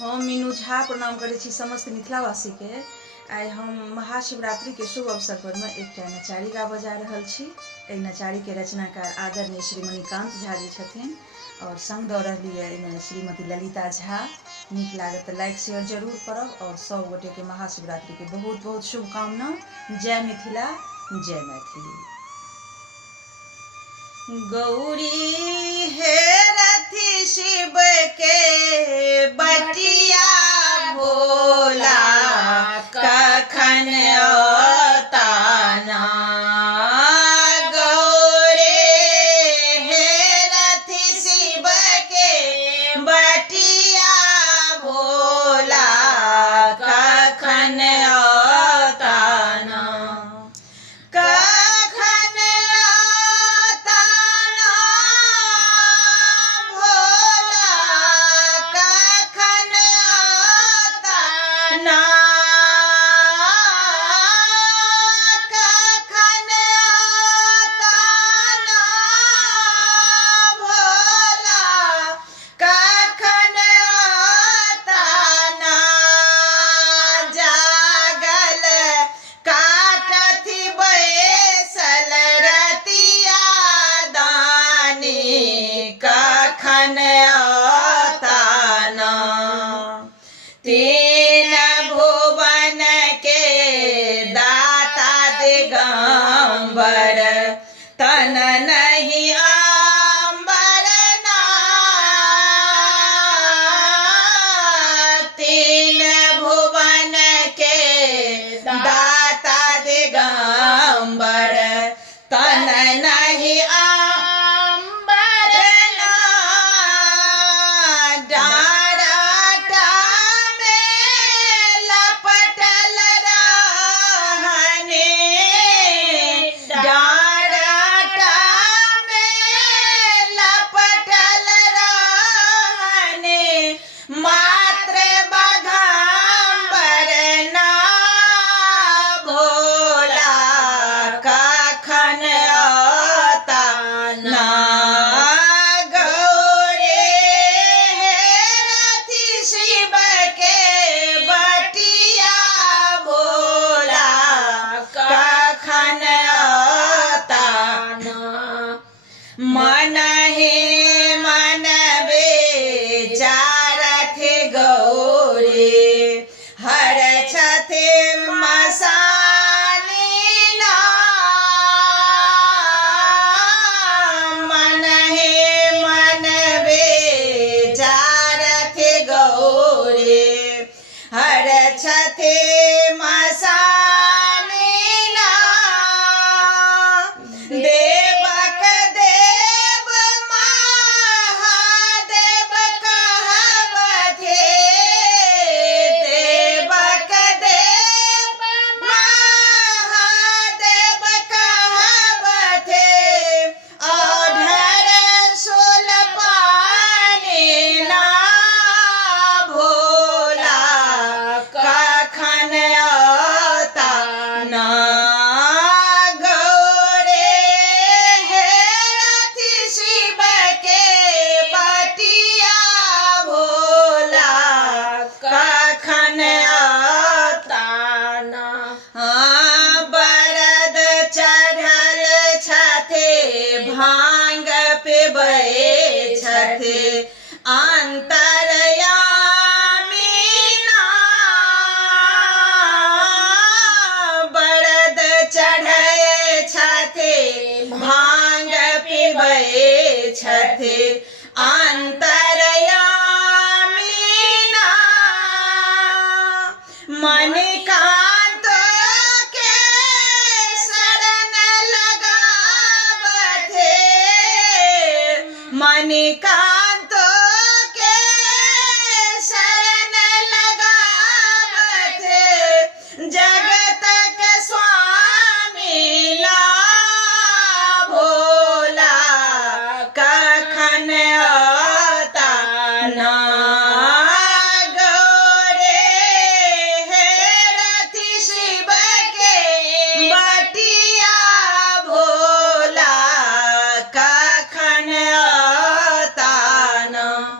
हम मीनू झा प्रणाम करै छी समस्त मिथिलावासी के। आइ हम महाशिवरात्रि के शुभ अवसर पर में एकटा नचारी गाबऽ जा रहल छी। एहि नचारी के रचनाकार आदरणीय श्री मणिकांत झा जी छथिन और संग दऽ रहली है श्रीमती ललिता झा। नीक लागत तऽ लाइक शेयर जरूर करब और सब गोटे के महाशिवरात्रि के बहुत बहुत शुभकामना। जय मिथिला, जय मैथिली। गौरी हे रथी शिव के बटिया भोला कखन अवताना। गौरी हे रथी शिव के बटिया भोला कखन अवताना। कखन अवताना। तीन भुवन के दाता दिगंबर तन नहीं अंबर ना। तीन भुवन के दाता दिगंबर तन नहीं मन ही मन बेचारथ गौरी हर छथि मसानी ना। मन ही मन बेचारथ गौरी हर छथि मसानी ना। भांग पिबै छथि अंतरयामी ना। बरद चढ़ै छथि भांग पिबै छथि अंतरयामी ना। मणिकांत के शरण लगावथे मणिकांत